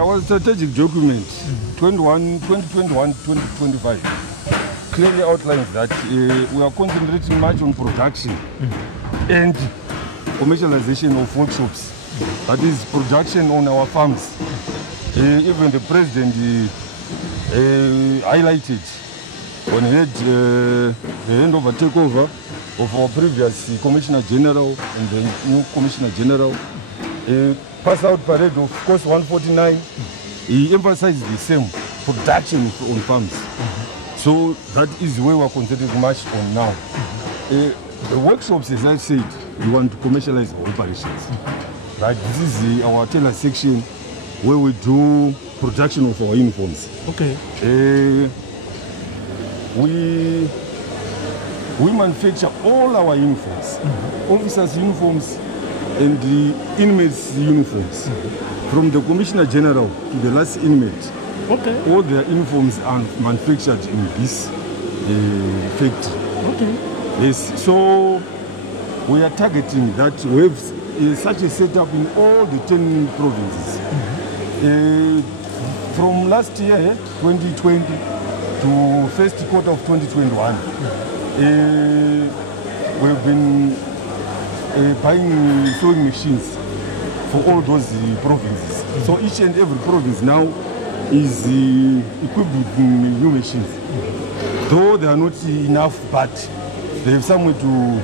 our strategic document 2021-2025 clearly outlines that we are concentrating much on production and commercialization of workshops. That is production on our farms. Even the president highlighted when he had the handover takeover of our previous Commissioner General and the new Commissioner General. Pass out parade of course 149, he emphasized the same production on farms. So that is where we are concentrating much on now. The workshops, as I said, we want to commercialize our operations. Right? This is our tailor section where we do production of our uniforms. Okay. We manufacture all our uniforms, officers' uniforms and the inmates' uniforms, from the Commissioner General to the last inmate. Okay. All their uniforms are manufactured in this factory. Okay. Yes, so we are targeting that we have such a setup in all the 10 provinces. From last year, 2020, to first quarter of 2021, we've been buying sewing machines for all those provinces. So each and every province now is equipped with new machines. Though they are not enough, but they have somewhere to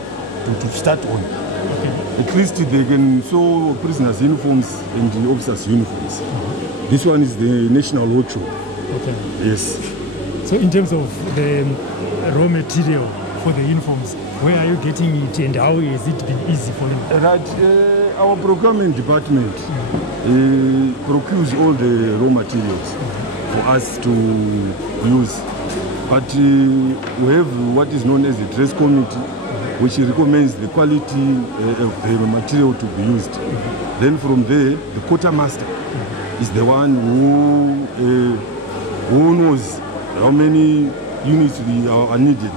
start on. Okay. At least they can sew prisoners' uniforms and the officers' uniforms. This one is the national workshop. Okay. Yes. So in terms of the raw material for the uniforms, where are you getting it and how has it been easy for you? Right. Our procurement department procures all the raw materials for us to use. But we have what is known as the dress committee, which recommends the quality of the material to be used. Then from there, the quartermaster is the one who knows how many units are needed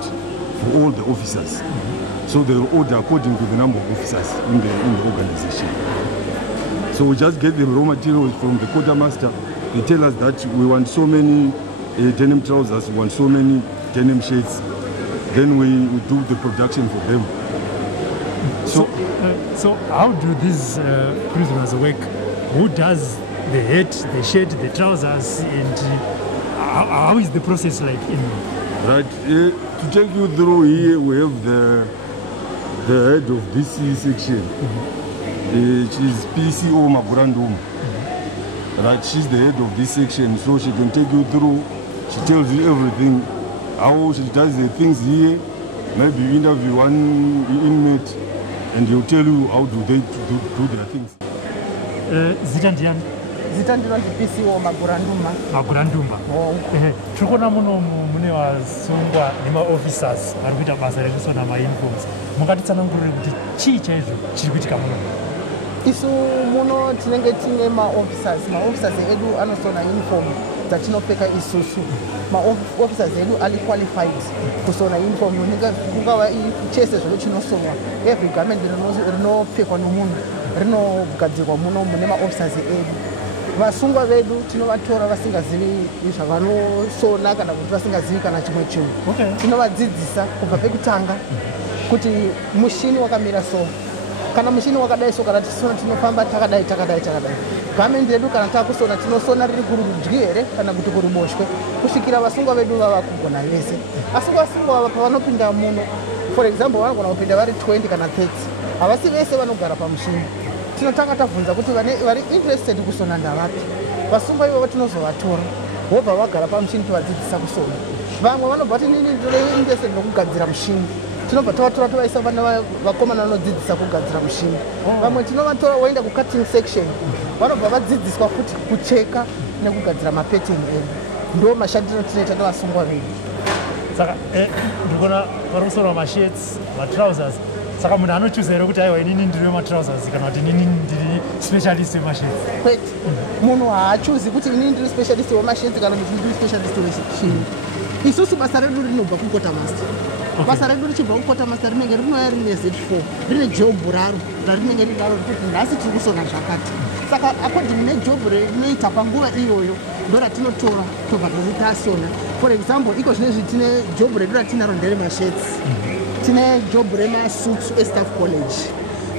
for all the officers. So they will order according to the number of officers in the organization. So we just get the raw materials from the quartermaster. They tell us that we want so many denim trousers, we want so many denim shirts. Then we do the production for them. So how do these prisoners work? Who does the hat, the shirt, the trousers, and how is the process like in? Right. To take you through here, we have the head of this section. She's PCO Magurandum. Right. She's the head of this section, so she can take you through. She tells you everything. How she does the things here. Maybe you interview one inmate and he'll tell you how do they do their things. Zitandian PCO Maguranduma. Tukona muno mune wasungwa nema officers arikuita basa rekusona ma uniforms. Mukatitsanangurira kuti chii chaizvo chiri kuitika muno? Isu muno tinenge tine ma officers edu anosona uniform dzatinopfeka isusu. Ma officers edu ali qualified kusona uniform kungava chese zvino chinosonwa. Every garment rinopfekwa nomunhu rinogadzirwa muno mune ma officers edu. Vasungwa vedu tinovatora vasingazivi zvavanosona kana kuti vasingazivi kana chimwe chinhu. Tinovadzidzisa kubva pekutanga kuti mushini wakamira so. Kana mushini wakadai so kana tisona tinofamba takadai. Garment redu kana takusona tinosona riri kurudyi here kana kuti kuruboshwe kusvikira vasungwa vedu vava kugona vese. Asi vasungwa ava pavanopinda muno, for example, vanogona kupinda vari 20 kana 30. Havasi vese vanogara pamushini. Tinotanga tabvunza kuti vari interested kusona ndavapi. Vasungwa ivavo tinozovatora vobva vagara pamushini tovadzidzisa kusona. Vamwe vanobva kuti nini ndiri interested nokugadzira mushini. Tinobva tovatora tovaisa vana vakomana vanodzidzisa kugadzira mushini. Vamwe tinovatora voenda kucutting section. Vanobva vadzidziswa kuti kucheka nekugadzira mapattern edu. Ndo mashandiro tinoita nevasungwa vedu. Saka ndikona varusona mashirts, trousers. Saka munhu anochuza here kuti aiwa inini ndiri wematrousers kana kuti inini ndiri specialist wemashirts. Kwete. Munhu haachuzi kuti inini ndiri specialist wemashirts kana kuti ndiri specialist wechinhu. Isusu basa redu rinobva kuquartermaster. basa redu richibva kukota masta rinenge rinouya rine Z4 rine jobhu raro rarinenge rinaro rikuti nhasi tiri kusona zvakati. Saka according nejobhu rinoita panguva iyoyo ndo ratinotora tobva tasona. For example, iko zvinezvi tine jobhu redu ratinaro nderemasheds, tine jobhu remasuits estaff college.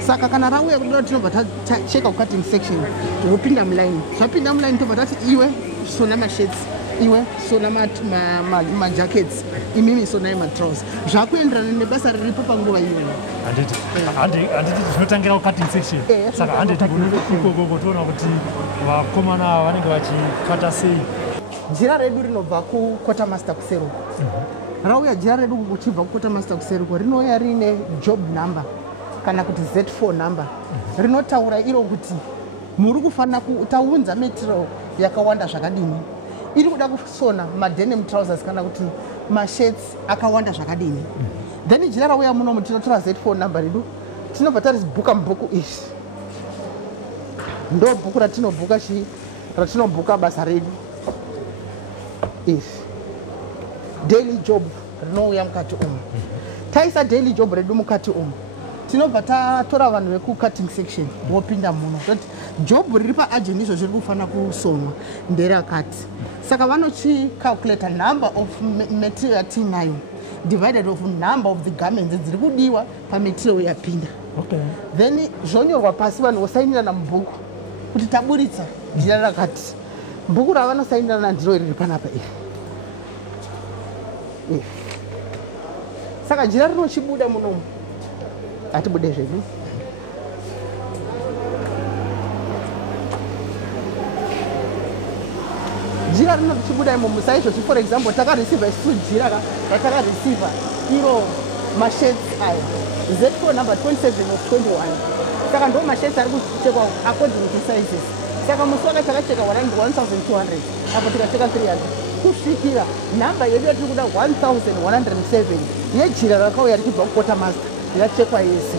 Saka kana rauya kudaro tinobva tacheka kucutting section topinda muline. Zvapinda muline tobva tati iwe sona masheds, iwe sona majackets, imimi sonai matrousers. Zvakuenderana nebasa riripo panguva iyoyo. Handiti tinotangira kucutting section. Saka handiti ikoko toona kuti vakomana vanenge vachikata sei. Jira redu rinobva kukota master kusero. Rauya jira redu kuchibva kukota master kusero rinouya rine job number kana kuti Z4 number. Rinotaura iro kuti muri kufanira kutaunza material yakawanda zvakadini. Iri kuda kusona madenim trousers kana kuti masheds akawanda zvakadini. Then jira rauya muno tinotora Z4 number redu tinobva tarizibhuka mubhuku izvi. Ndo bhuku ratinobhuka basa redu. If daily job rinouya mukati umu. Taisa daily job redu mukati umu tinobva tatora vanhu vekucutting section vopinda muno kuti job riri paagent izvo zviri kufanira kusonwa nderakati. Saka vanochicalculate number of material yatinayo divided of number of the garments dziri kudiwa pamaterial yapinda. Then zvonyorwa pasi vanhu vosainirana mubhuku kuti taburitsa jira rakati. Bhuku ravanosainirana ndiro riri panapa iri. Saka jira rinochibuda munomu atibude zvedu. Jira rinochibuda imomu saizvozvi. For example, takareceiva isu jira ratakareceiva iro masheds ayo Z4 number 27 of 21. Saka ndo masheds ari kuchekwa according to sizes. Saka musi wakachakacheka 1200 apo tikacheka 300 kusvikira namba yedu yatiri kuda 1107 yejira rakauya richibva kukota master yachekwa yese.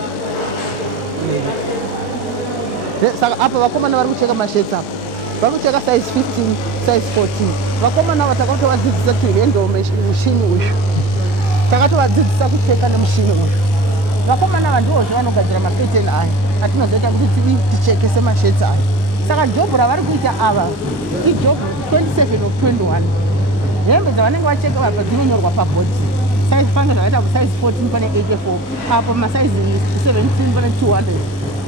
Saka apa vakomana vari kucheka masheds apo vari kucheka size 15 size 14. Vakomana ava takatovadzidzisa tuhendo mushini uyu, takatovadzidzisa kucheka nemushini uyu. Vakomana ava ndivozve vanogadzira mapateni aya atinozoita kuti tichekese masheds aya. Saka job ravari kuita ava ijob 27 of 21. Hembe dzavanenge vacheka apa dzinonyorwa pabhodhi. Size panga zvakaita size 14 pane 84, apo masize 17 pane 200.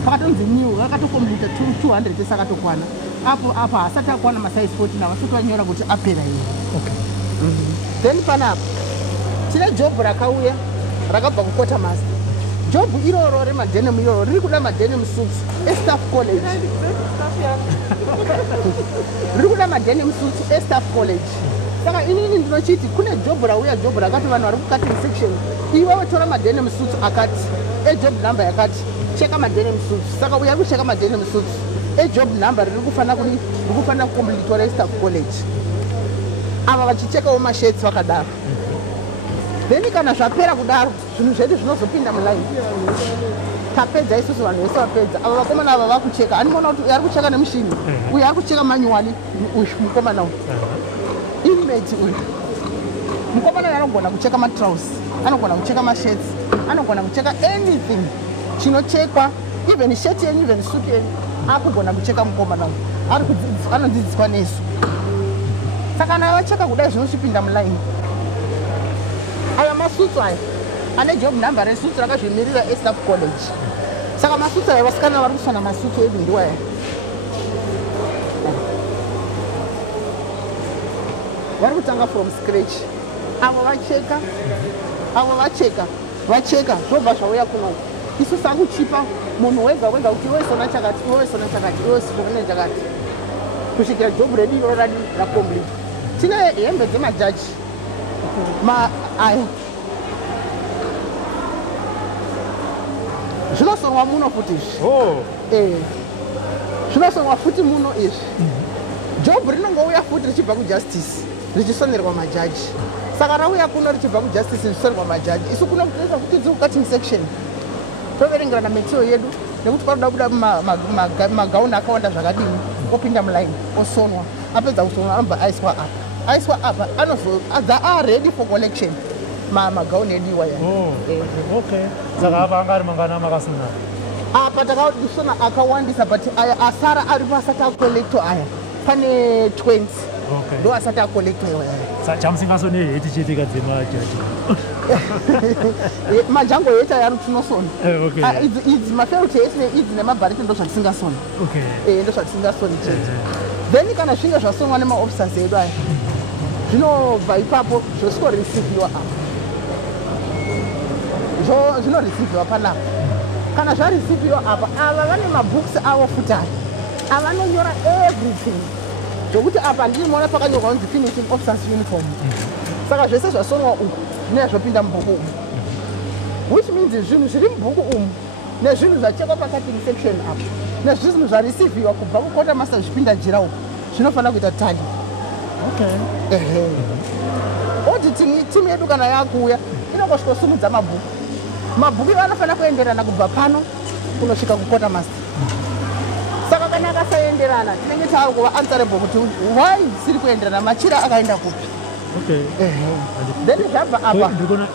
Pakatonzi new vakatokomplita 200 esakatokwana. Apo hasati akwana masize 14 avasati vanyora kuti apera iyo. Then panapa tine job rakauya rakabva kukota master. Job iroro remadenim iroro riri kuda madenim suits estaff college. Riri kuda madenim suits estaff college. Saka inini ndinochiti kune job rauya job rakati vanhu vari kucutting section iwewe tora madenim suits akati ejob number yakati cheka madenim suits. Saka uya kucheka madenim suits ejob number riri kufanira kukomplitwa estaff college. Ava vachichekawo masheds vakadaro. Then kana zvapera kudaro zvinhu zvedu zvinozopinda muline. Tapedza isusu vanhu vese vapedza. Ava vakomana ava vakucheka. Anoona kuti ari kucheka nemushini. Uyu ari kucheka manually. Uyu mukomana uyu. Inmates uyu. Mukomana anogona kucheka matrousers, anogona kucheka masheds, anogona kucheka anything chinochekwa, even shirt yenyu, even suit yenyu. Akugona kucheka mukomana uyu. Anodzidziswa nesu. Saka na vacheka kudai zvinochipinda muline. Aya masuits aya ane job number resuits rakazvimirira estaff college. Saka masuits aya vasikana vari kusona masuits edu ndiwo aya. Vari kutanga from scratch. Avo vacheka zvobva zvauya kuno. Isu sakuchipa munhu wega kuti iwe sona chakati, iwe sona chakati, iwe sona chakati. Kusvikira job ready iro rakomplete. Tine hembe dzemajaji aya zvinosonwa muno futi izvi. Zvinosonwa futi muno izvi. Job rinongouya futi richibva kujustice richisonerwa majaji. Saka rauya kuno richibva kujustice richisonerwa majaji. Isu kuno kutoita futi dzikucutting section toverengerana material yedu nekuti paroda kuda magauni akawanda zvakadini opinda muline osonwa. Apedza kusonwa anobva aiswa apa. Aiswa apa are ready for collection. magauni ediwa ya. Okay. Saka apa angari mangana makasuna. Apa takasona akawandisa but aya asara ari pasati akollecto aya. Pane 20. Okay. Ndo asati akollecto iwa ya. Sa chamsingasone heti chete kadzema jaji. Majango yeta yari tunosona. Okay. It's my favorite taste is nemabhariti ndo zvatingasona. Okay. Ndo zvatingasona chete. Then kana zvinge zvasonwa nemaofficers edu aya. Zvinobva ipapo zvosikoreceiviwa apa. Zvinoreceiviwa panapa. Kana zvareceiviwa apa, ava vane mabooks avo futi avanonyora everything. Zvokuti apa ndinoona pakanyorwa kunzi finishing officers uniform. Saka zvese zvasonwa uku zvinenge zvopinda mubhuku umu. Which means zvinhu zviri mubhuku umu nezvinhu zvachekwa pacutting section apa nezvinhu zvareceiviwa kubva kuquartermaster zvipinda jira uku zvinofanira kuita tally. Okay. Auditing team yedu kana yakuuya inongosvikosimudza mabhuku. Mabhuku vanofanira kuenderana kubva pano kunosvika kuquartermaster. Saka kana akasaenderana tinenge tava kuva answerable kuti why zvisiri kuenderana, machira akaenda kupi. Okay. Then zvabva apa. Ndikona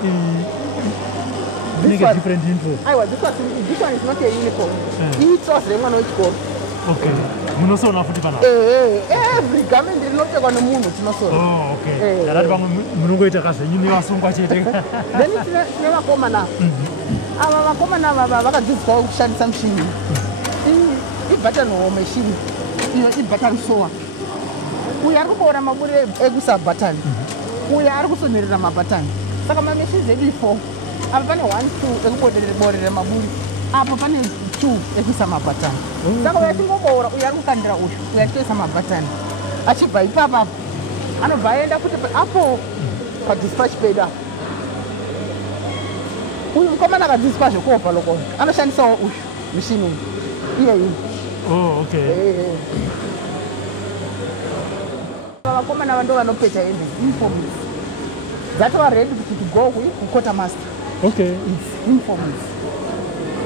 make a different info. Aiwa, this one is not a uniform. It's remwana wechikoro. Okay. Munosona futi pana. Every garment rinopfekwa nemunhu tinosona. Okay. Yarati pamwe munongoita kazvenyu nevasungwa chete. Then tine vakomana. Ava vakomana ava vakadzidziswawo kushandisa mushini. I-button hoe machine. Iyo i-button sewer. Uyu ari kuboora maburi ekuisa button. Uyu ari kusonherera mabutton. Saka mamachines edu 4. Apa pane 1 2 ekuborera maburi. Apo pane 2 ekuisa mabutton. Saka uyu atingoboora, uyu ari kukandira uyu, uyu achitoisa mabutton. Achibva ipapa anobva aenda futi apo padispatch pad apo. Uyu mukomana akadzidziswa zvekuovaloko anoshandisawo uyu mushini uyu. Iyeyi. Okay. Vakomana vando vanopeta uniforms. Dzatova ready to go kuquartermaster. Okay. It's uniforms.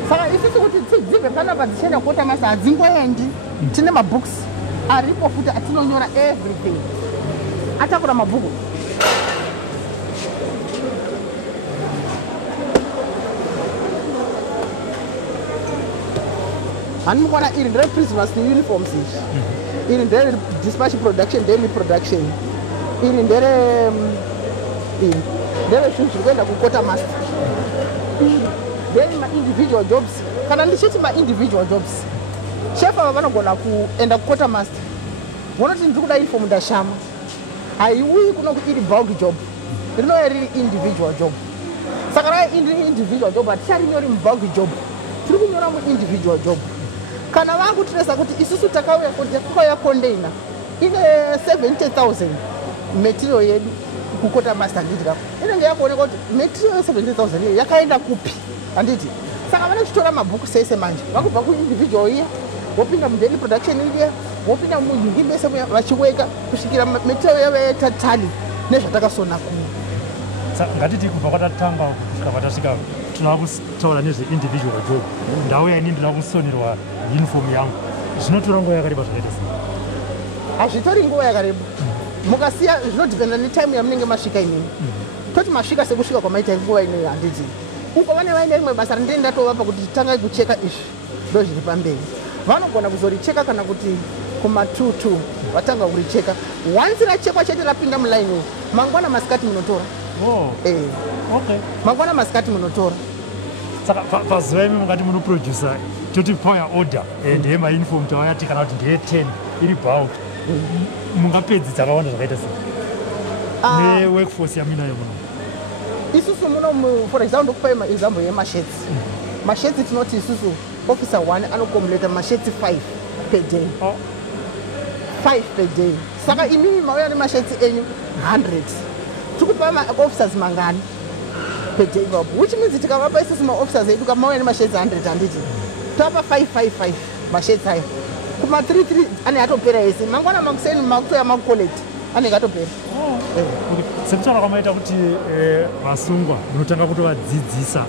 Saka isusu kuti dzibve panapa dzichienda kuquartermaster hadzingoendi. Tine mabooks aripo futi atinonyora everything. Atakura mabhuku. Hanimukona iri ndere prisoners uniforms izvi. Iri ndere dispatch production, daily production. Iri ndere zvinhu zviri kuenda kuquartermaster. Then ma-individual jobs. Kana ndichiti ma-individual jobs, chef ava vanogona kuenda kuquartermaster. Vonoti ndiri kuda uniform ndashama. Haiuyi kuno iri bulk job. Rinova riri individual job. Saka rai individual job haticharinyori mubulk job. Tiri kunyora mu-individual job. Kana vakutiresa kuti isusu takauya container ine 70,000 material yedu kuquartermaster nditi kapo. Inenge yakuoneka kuti material 70,000 iyo yakaenda kupi? Handiti. Saka vanochitora mabhuku sese manje. Vakubva kuindividual iya, wopinda mudaily production iya, wopinda muzvingi mese vachiweka kusvikira material yavo yatatali nezvatakasona kuno. Saka ngatiti kubva kwatatanga kusvika patasvika tinoda kutaura nezveindividual job. Ndauya ini ndinoda kusonerwa uniform yangu. Zvinotora nguva yakareba zvakaita sei? Hazvitori nguva yakareba. Mukasiya zvinodhipenda netime yamunenge masvika inini. Toti masvika sekusvika kwamaita nguva inei handiti. Uko vane vaine rimwe basa rindini ndatovapa kuti tangai kucheka izvi ndo zviri pamberi. Vanogona kuzoricheka kana kuti kuma2 vatanga kuricheka. Once rachekwa chete rapinda mulaini, mangwana masikati munotora. Okay. Mangwana masikati munotora. Saka pazuva imi mungati munoproducer toti power order ndeye mauniform tawayati kana kuti ndeye 10 iri bulk. Mungapedzi dzakawanda zvakaita sei? Neworkforce yaminayo muno. Isusu muno, for example, ndokupai maexample yemasheds. Masheds tinoti isusu officer 1 anokomuleta masheds 5 per day. 5 per day. Saka imimi mauya nemasheds enyu 100. Tikupa ma-officers mangani per day ipapo. Which means tikavapa isusu ma-officers edu kamauya nemasheds 100 handiti. Tavapa 555 masheds aya. Kuma 33 ane atopera ese. Mangwana makuseni makutoya makucollect anenge atopera. Sekutaura kwamaita kuti vasungwa munotanga kutovadzidzisa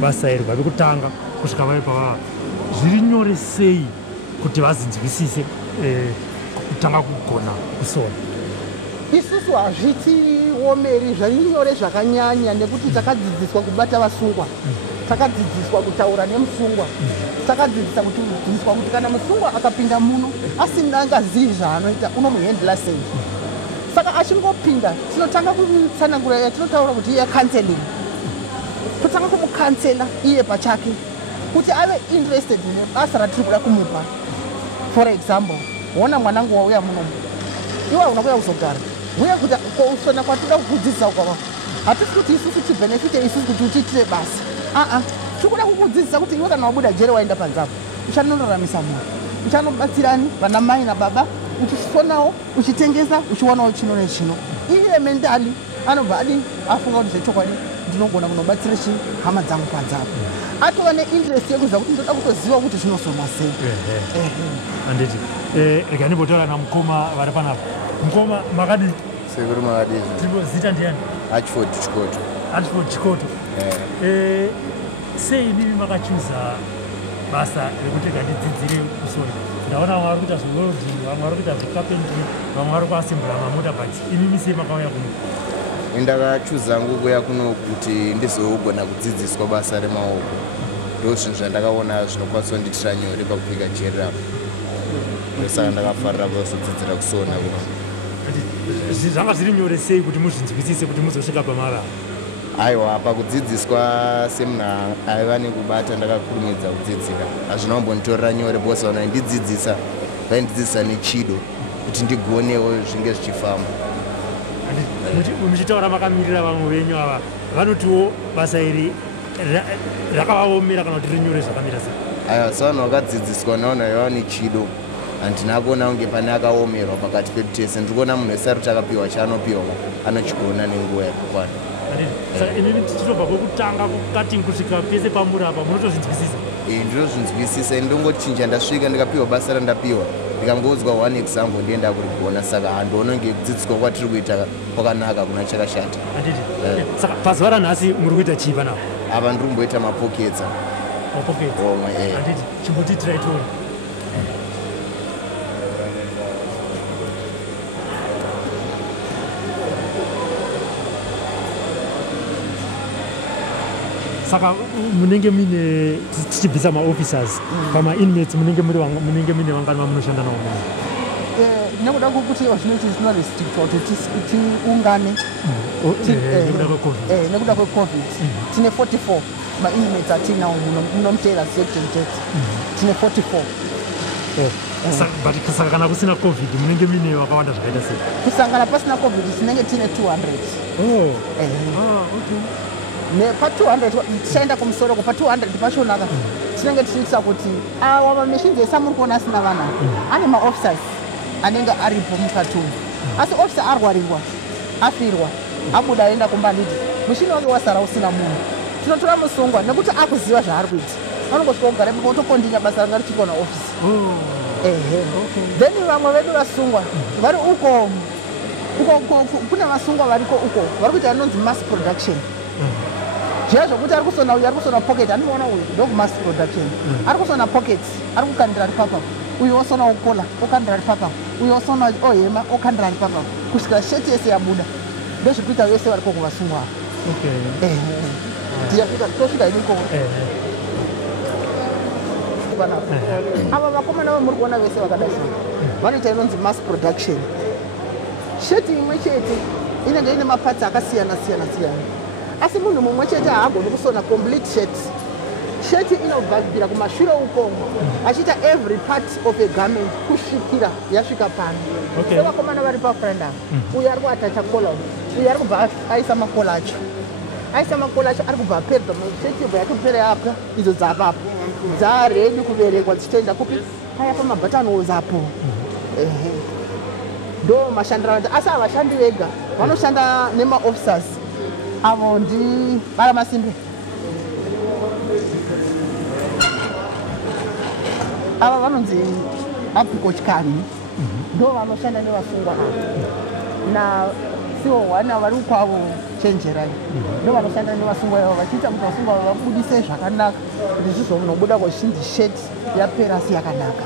basa iri kubva pekutanga kusvika vai pavava. Zviri nyore sei kuti vazinzwisise kutanga kugona kusona? Isusu hazviti hazviomeri zvainyore zvakanyanya nekuti takadzidziswa kubata vasungwa, takadzidziswa kutaura nemusungwa, takadzidziswa kuti kana musungwa akapinda muno asina ngazivi zvaanoita unomuhendla sei. Saka achingopinda tinotanga kumutsanangura tinotaura kuti iye counseling, totanga kumukansela iye pachake kuti ave interested nebasa ratiri kuda kumupa. For example, wona mwanangu wauya muno, iwe unakuya kuzogara uye kuti kusona kwatida kukudzidzisa ukava hatisi kuti isusu tibenefite isusu kuti utiitire basa. Tiri kuda kukudzidzisa kuti iwe kana wabuda jere waenda panzvimbo uchanoraramisa munhu, uchanobatsirani vana mai nababa, uchisonawo, uchitengesa, uchiwanawo chino nechino. Iye mentally anobva afunga kuti zvechokwadi ndinogona kunobatsira hama dzangu panzvimbo. Atova neinterest yekuziva kuti ndoda kutoziva kuti zvinosoma sei. Anditi rega ndimbotaura namukoma vari panapa. Mukoma makadini? Sekuru makadini? Zita ndiani? Achford Chikoto. Achford Chikoto. Sei inini makachuza basa rekuti ndidzidzire kusona? Ndaona vamwe vari kuita zvewelding, vamwe vari kuita zvecarpentry, vamwe vari kuasembura mamota, but inini sei makauya kuno? Ndakachuza ngu kuya kuno kuti ndizogona kudzidziswa basa remaoko. Ndozvinhu zvandakaona zvinokwanisa kunditira nyore pakupika jeri rapo. Saka ndakafarira kuzodzidzira kusona kuno. Zvanga zviri nyore sei kuti muzvinzwisise kuti muzosvika pamara? Aiwa, pakudzidziswa semunhu aiva nekubata ndakakurumidza kudzidzira. Hazvina kumbonditorera nyore bose vanondidzidzisa vaindidzidzisa nechido kuti ndigonewo zvinge zvichifamba. Muchitaura makamirira vamwe venyu ava vanotiwo basa iri rakavaomera kana kuti rinyore zvakamira sei? Aiwa, sevanhu vakadzidziswa naona vaiva nechido handina kuona kunge pane akaomerwa pakati pedu tese. Ndiri kuona munhu wese ari kuti akapiwa chaanopiwa anochigona nenguva yakakwana. Saka inini tichitobva kwekutanga kukating kusvika pese pamuri apa munotozvinzwisisa? Ndinozvinzwisisa. Ndongochinja ndasvika ndikapiwa basa randapiwa ndikangoudzwa one example ndienda kurigona. Saka handiona kunge kudzidziswa kwatiri kuita kwakanaka kuna chakashata. Saka pazuva ranhasi muri kuita chii panapa? Apa ndiri kumboita mapoketsa. Omwe handiti chimbotitirai tione. Saka munenge mine tichibvisa maofficers pama-inmates munenge mine vangani vamunoshanda navo muno? Nekuda kwekuti zvinoti zvinorestrictwa kuti tiungane nekuda kwecovid tine 44 ma-inmates atinawo munomutera section 30 tine 44. But saka kana kusina covid munenge mine vakawanda zvakaita sei? Kusangana pasina covid tinenge tine 200. Pa200 tichaenda kumusoro pa200 pachonaka tinenge tichiisa kuti awa mamachines ese amuri kuona asina vana ane maofficers anenge aripo mukatuni. Asi officer arwarirwa, afirwa, abuda aenda kumbanditi, mushini wake wasara usina munhu, tinotora musungwa nekuti akuziva zvaari kuita. Vanongosvika kugara ipapo otokondinya basa ranga richitwa naofisi. Then vamwe vedu vasungwa vari uko kune vasungwa variko uko vari kuita anonzi mass production. Zviya zvokuti ari kusona pocket, anoona uyu ndoku mass production. Ari kusona pockets, ari kukandira ari papa. Uyu osona ukola, okandira ari papa. Uyu osona ohema, okandira ari papa. Kusvikira sheti yese yabuda. Ndozvikuita vese variko kuvasungwa. Tosvika iniko. Ava vakomana vamuri kuona vese vakadai vanoita inonzi mass production. Sheti imwe chete inenge ine mapatsi akasiyana siyana. Asi munhu mumwe chete haagoni kusona complete shirt. Shirt inobvira kumashure uko achiita every part of a garment kusvikira yasvika pano. So vakomana vari pafrenda uyu ari kuatacha kola, uyu ari kubva aisa makola acho. Aisa makola acho ari kubva apedza masheti yobva yatopera apa idzo dzapapo dzaaredi kuverekwa dzichitoenda kupi paya pamabutton apo. Ndo mashandira asi havashandi vega, vanoshanda nemaofficers avo ndi vala masimbi. Ava vanonzi apikochikani ndo vanoshanda nevasungwa ava na siwo wana vari kwavo chenjerai ndo vanoshanda nevasungwa ivavo vachiita kuti vasungwa vavo vabudise zvakanaka kuti zvizonobuda kwezhinji sheti yaperasi yakanaka.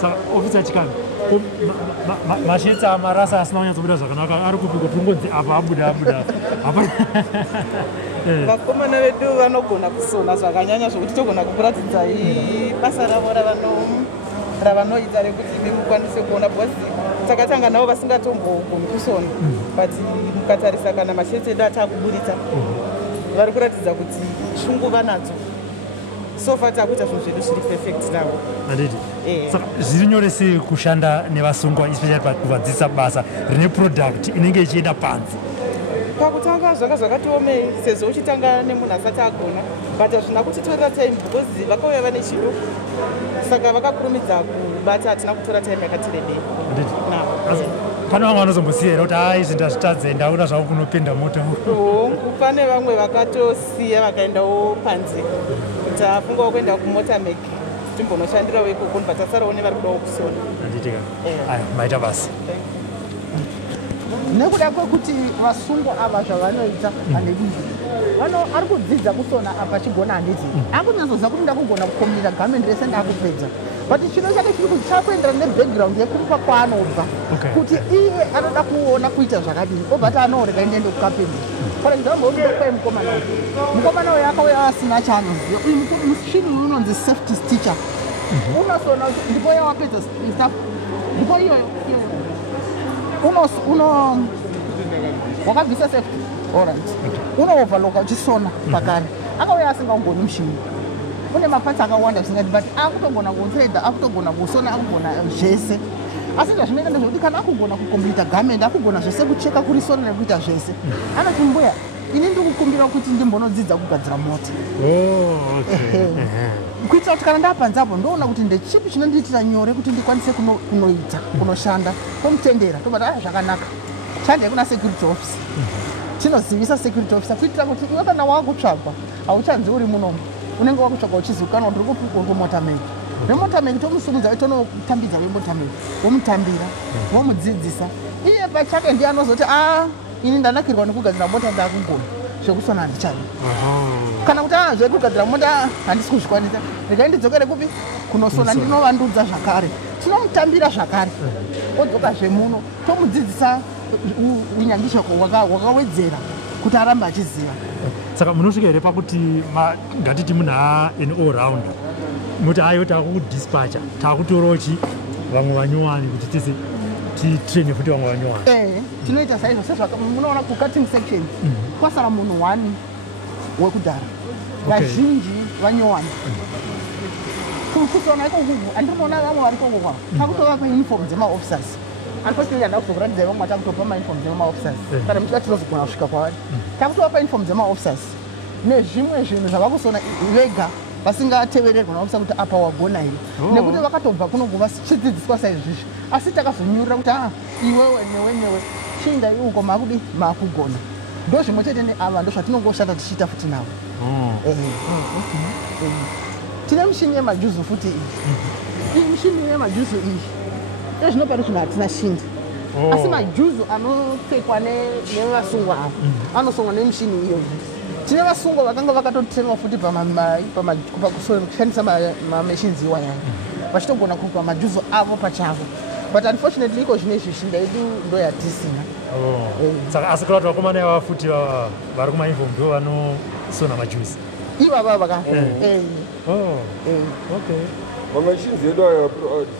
Saka ofisa chikani mashetsi amarasa asina kunyatsobuda zvakanaka ari kupiko tingonzi apa abuda vakomana vedu vanogona kusona zvakanyanya zvokuti togona kuratidza basa ravo ravanoita rekuti imi mukwanise kuona bhozi takatanga navo vasingatombogoni kusona but mukatarisa kana mashetsi edu atakuburitsa vari kuratidza kuti shungu vanadzo sofa takuita zvinhu zvedu zviri perfect navo. Handiti saka zviri nyore sei kushanda nevasungwa especially pakuvadzidzisa basa rine product inenge ichienda panze? Pakutanga zvanga zvakatiomei sezvo uchitanga nemunhu asati agona but hazvina kutitorera time because vakauya vane chido saka vakakurumidza kubata hatina kutora time yakati rebei. Pane vamwe vanozombosiya here kuti izvi ndazvitadze ndaura zvavo kunopinda mota? Pane vamwe vakatosiya vakaendawo panze kuti afungawo kuenda kumota mek timbonoshandirawo ikoko but asarawo nevari kudawo kusona. Handitika aya maita basa nekuda kwekuti vasungwa ava zvavanoita handidi ari kudzidza kusona apa achigona handiti akunyatsoziva kuti ndakugona kukombinira gamendi rese ndakupedza but chino chake chiri kuti chakuenderana nebackground yekurupa kwaanobva kuti iye anoda kuona kuita zvakadini obata anooreka ndiende kukapeni. For example unokwai mukomana uyo akauya asina chaanoziva uyu muchini uyu unonzi safety stitcher unosona kuti ndipo yawapedza stuff ndipo iyoyo wakabvisa safety alright unoovhaloka uchisona pakare akauya asingagoni mushini une mapatsi akawanda zvisingati but akutogona kuthreada akutogona kusona akugona zvese asi ndazvinoita ndezvekuti kana akugona kukomplita gamendi akugona zvese kucheka kurisona nekuita zvese anoti mbuya ini ndiri kukumbira kuti ndimbonodzidza kugadzira mota kuitira kuti kana ndapanzapo ndoona kuti ndechipi chinondiitira nyore kuti ndikwanise kunoita kunoshanda komutendera tobata zvakanaka shandei kuna security office tinozivisa security officer kuitira kuti iwe kana wakutsvagwa hauchanzi uri munomu unenge wakutsvagwa uchizivikanwa kuti uri kumotameki vemotameki tomusumudza vetonotambidza vemotameki womutambira womudzidzisa iye pachake ndiye anozoti ini ndanakirwa nekugadzira mota ndakugona zvekusona handichadi kana kuti zvekugadzira mota handisi kuzvikwanisa regai ndidzokere kupi kunosona ndinovandudza zvakare tinomutambira zvakare odzoka zvemuno tomudzidzisa unyangisho wakawedzera kuti arambe achiziva. Saka munosvika here pakuti ngatiti munhu an all round muti aiyo takudispatcha takutorawo vamwe vanyowani kuti tise titraine futi vamwe vanyowani tinoita saizvo sezvamunoona kucutting section kwasara munhu 1 wekudhara vazhinji vanyowani kusona iko kuku andinoona vamwe vari kongokwa takutovapa uniform dzemaofficers unfortunately handina kuzokuratidza vamwe takutopa mauniform dzemaofficers kana muchida tinozogona kusvika kwavari takutovapa uniform dzemaofficers nezvimwe zvinhu zvava kusona vega vasingatevererwa naofisa kuti apa wagona here nekuti vakatobva kunoku vachidzidziswa saizvizvi asi takazonyurira kuti iwewe newe chinda iuko makudi makugona ndo zvimwe chete neava ndo zvatinongoshanda tichiita futi navo. Tine mishini yemajuzu futi iyi mishini yemajuzu iyi ezvinopari zvinhu hatina shinda asi majuzu anopfekwa nevasungwa avo anosongwa nemishini iyoyi. Tine vasungwa vakanga vakatotenwa futi pakushandisa mamachines iwaya vachitogona kupa majuzu avo pachavo but unfortunately iko zvine izvi shinda yedu ndo yatisina. Saka asi kurati vakomana ava futi vari kumainform ndo vanosona majuzi ivava vaka mamachines edu aya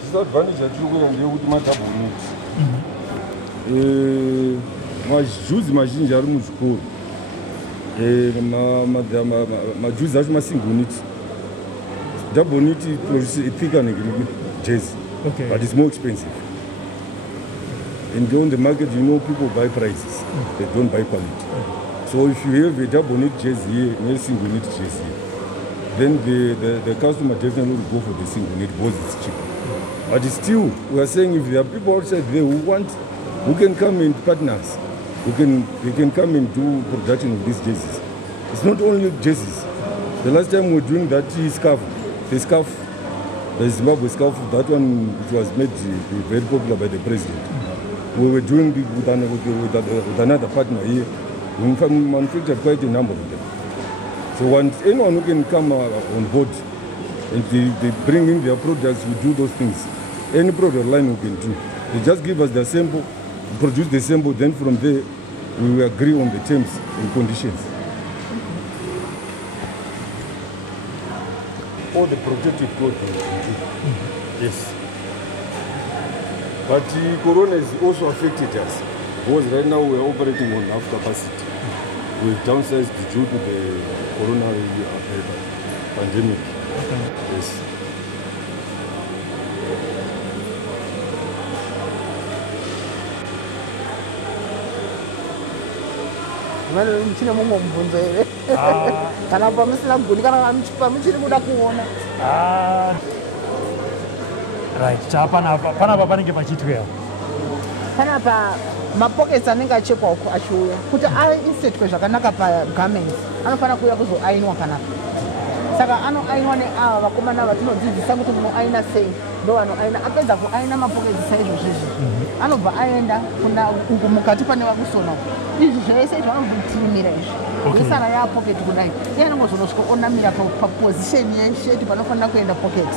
disadvantage yatiri kuona ndeyekuti madouble unit majuzi mazhinji ari muzvikoro majuzi acho masingle unit double unit produce thicker jazz but it's more expensive and on the market you know people buy prices they don't buy quality so if you have a double unit jazz here and a single unit jazz here then the customer definitely will go for the single unit because it's cheaper. But still we are saying if there are people outside there who can come in partners, they can come and do production of these jerseys. It's not only jerseys. The last time we were doing that scarf, the Zimbabwe scarf, that one which was made very popular by the president. we were doing with another partner here. We manufactured quite a number of them. So once anyone who can come on board and they bring in their products, we do those things. Any product line we can do. They just give us the sample, produce the sample, then from there we will agree on the terms and conditions. All the protective code we can do. Yes. But Corona has also affected us. Because right now we are operating on half capacity. We've downsized due to the Corona pandemic. Yes. Mchine mungu mbunzo ile. Kana pa msina kuguli kana mchipa mchine muda kuona. Right. Pana panenge pachitweya. Pana pa mapockets anenge achekwa uko achuya. Kuti ari inset kwezvakanaka pa garments. Anofana kuya kuzoainwa kana. Saka anoainwa neava vakomana vatinodzidzisa kuti munoaina sei. Ndo anoaina apedza kuaina mapockets saizvo zvezvi. Anobva aenda kuna mukati pane vakusona. Izvi zvese zvavanobvutirumira izvi. Isana ya pocket kudai. Iye anongozonosvika onamira pa position yesheti panofanira kuenda pocket.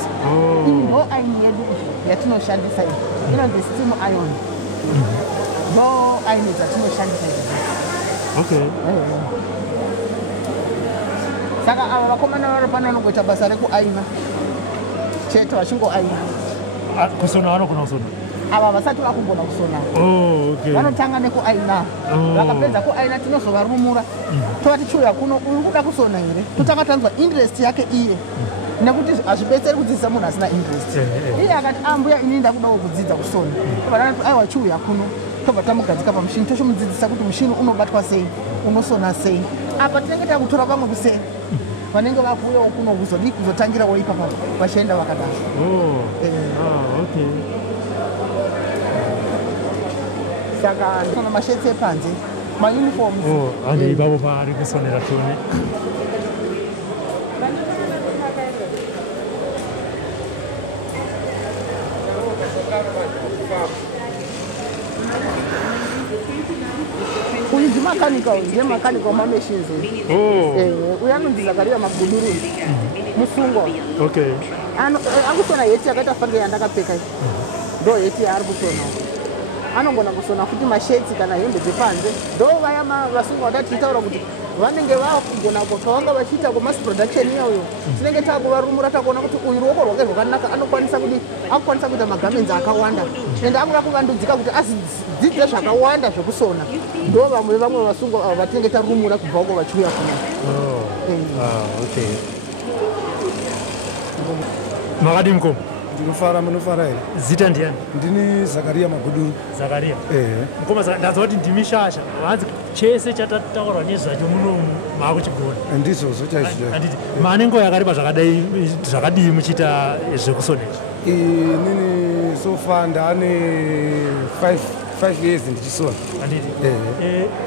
Iyi ndo aini yedu yatinoshandisa iyi. Inonzi steam iron. Ndo aini dzatinoshandisa izvi. Okay. Saka ava vakomana vari pano vanongoita basa rekuaina chete vachingoaina. Kusona vanogona kusona? Ava vasati vakugona kusona. Okay. Vanotanga nekuaina. Vakapedza kuaina tinozovarumura. Tovati chuya kuno uri kuda kusona here. Totanga tanzwa interest yake iye. Nekuti hazvibetseri kudzidzisa munhu asina interest. Iye akati mbuya ini ndakudawo kudzidza kusona. Vanoti aiwa chuya kuno. Tobva tamugadzika pamushini tochimudzidzisa kuti mushini unobatwa sei, unosona sei. Apa tinenge takutora vamwe kusei. Vanenge vakuuyawo kuno kuzotangirawo ipapo vachienda vakadaro. Okay. Saka ndisona masheti epanze, mauniforms. Ande ipapo paari kusonera tone. Uyu ndimakanika mamachines. Uyu anonzi Zakaria Maguduru. Musungwa. Okay. Akusona heti yakaita fange yandakapfeka iyi. Ndo heti yaari kusona. Anogona kusona futi masheti kana hembe dzepanze. Ndo vaya vasungwa vatitaura kuti vanenge vakugona kwavanga vachiita kwamass production iyoyo. Tinenge takuvarumura takuona kuti uyu ruoko rwake rwakanaka akukwanisa kuita magarments akawanda. Ende akuda kuvandudzika kuti adzidzire zvakawanda zvekusona. Ndo vamwe vasungwa vatinenge tarumura kubva uko vachiuya kuno. Okay. Makadi mko? Ndinofara munofara here. Zita ndiani? Ndini Zakaria Maguduru. Zakaria? Mukoma ndazwa kuti ndimi shasha. Vanzi chese chatataurwa nezvacho muno maakuchigona. Ndizvozvo chaizvo. Maane nguva yakareba zvakadii muchiita zvekusona izvi? Inini so far ndaane 5 years ndichisona.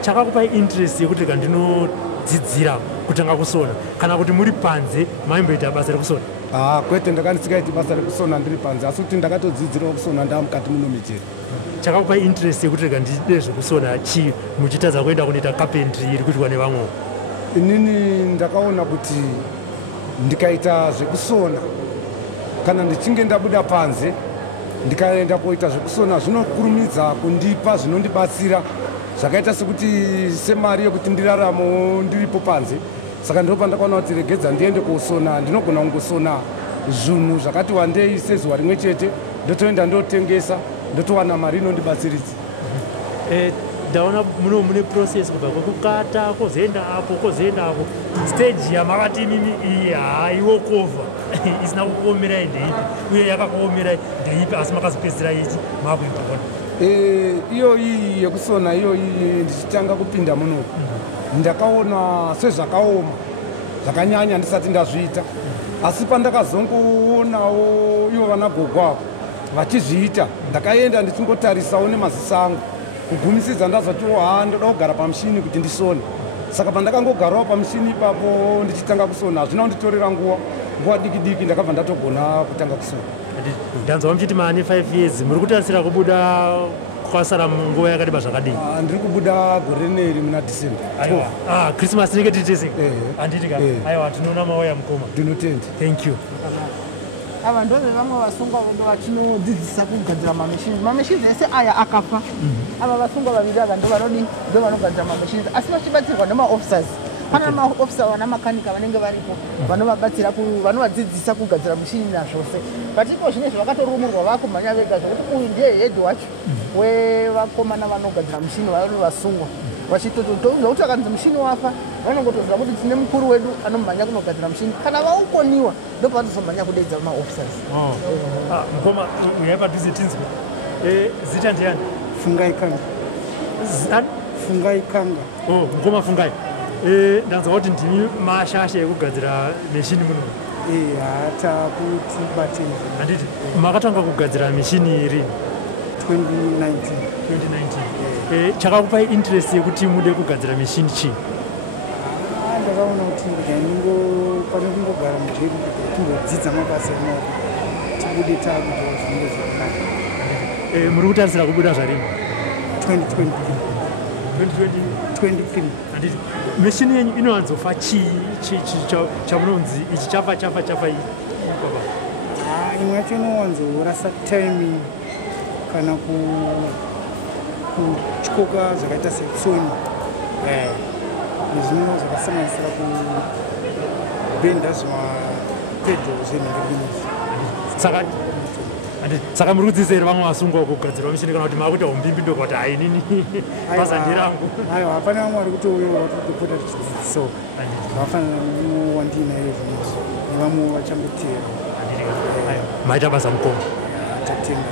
Chakakupai interest yekuti ndinodzidzira kutanga kusona kana kuti muri panze maimboita basa rekusona? Kwete ndakandisikaiti basa rekusona ndiri panze asi kuti ndakatodzidzirawo kusona ndamukati muno michero. Chakakupai interest yekuti ndide zvekusona chii muchitadza kuenda kunoita carpentry iri kuitwa nevamwewo? Inini ndakaona kuti ndikaita zvekusona kana ndichinge ndabuda panze ndikaenda koita zvekusona zvinokurumidza kundipa zvinondibatsira zvakaita sekuti semari yekuti ndiraramo ndiripo panze. Saka ndipo pandakaona kuti regedza ndiende kusona, ndinogona kungosona zvinhu zvakati wandei sezuva rimwe chete, ndotoenda ndotengesa, ndotowana mari inondibatsiridza. Ndaona mune process kubva kwekukata kozoenda apo stage yamakati imimi iyi haiwokova isina kukuomerai ndeipi uye yakakuomerai ndeipi asi makazopedzisira ichi makuipona? Iyoyi yekusona iyoyi ndichitanga kupinda muno ndakaona sezvakaoma zvakanyanya ndisati ndazviita, asi pandakazongoonawo ivo vanagogwavo vachizviita ndakaenda ndichingotarisavo nemaziso angu kugumisidza ndazvati ndoda kugara pamushini kuti ndisone. Saka pandakangogarawo pamushini ipapo ndichitanga kusona hazvina kunditorera nguva diki ndakabva ndatogona kutanga kusona. Ndanzwa muchiti maane 5 years muri kutarisira kubuda kwasara nguva yakareba zvakadini? Ndiri kubuda gore rineri muna December. Aiwa. Christmas tinenge titese. Handiti ka. Aiwa tinoona mauya mukoma. Ndinotenda. Thank you. Ava ndo vamwe vasungwa vedu vatinodzidzisa kugadzira mamachines ese aya akafa. Ava vasungwa vaviri ava ndo vanogadzira mamachines asi vachibatsirwa nemaofficers. Pana maofficer wana makanika vanenge varipo vanovabatsira vanovadzidzisa kugadzira mishini nazvose. Patipo zvinezvi vakatorumurwa vakomanya vega zvokuti uyu ndiye head wacho wevakomana vanogadzira mishini vanovasungwa vachitotouza kuti akanzi mushini wafa vanongotoziva kuti tine mukuru wedu anomhanya kunogadzira mushini kana vaukoniwa ndopavatozomhanya kudeedza maofficers. Mukoma uyai padhuze tinzwe zita ndiani? Fungai Kanga. Fungai Kanga. Mukoma Fungai. Ndanzwa kuti ndimi mashasha ekugadzira mishini muno. Hata kuti batini. Handiti makatanga kugadzira mishini iri 2019. Chakakupai interest yekuti mude kugadzira mishini chii? Ndakaona kuti pane kungogara mujeri timbodzidza mabasa emaoko tibude takuita zvinenge zvakanaka. Muri kutarisira kubuda zvarini? 2023. Handiti mishini yenyu inowanzofa chii chamunonzi ichi chafa iyi? Imwe yacho inowanzorasa time kana kutyoka zvakaita setsoni nezvimwe zvakasanganisira kubhenda zvimapedho zvenhingirinozi. Saka muri kudzidzisa here vamwe vasungwa kugadzirwa mishini kana kuti makuita umbimbi ndokuti hai nini basa ndirangu? Aiwa, hapana vamwe vari kutouyawo vatotopota tichidzidzisawo vafanira wandinayo zvinezvi nevamwe vachangoteera. Maita basa mukoma. Tatenga.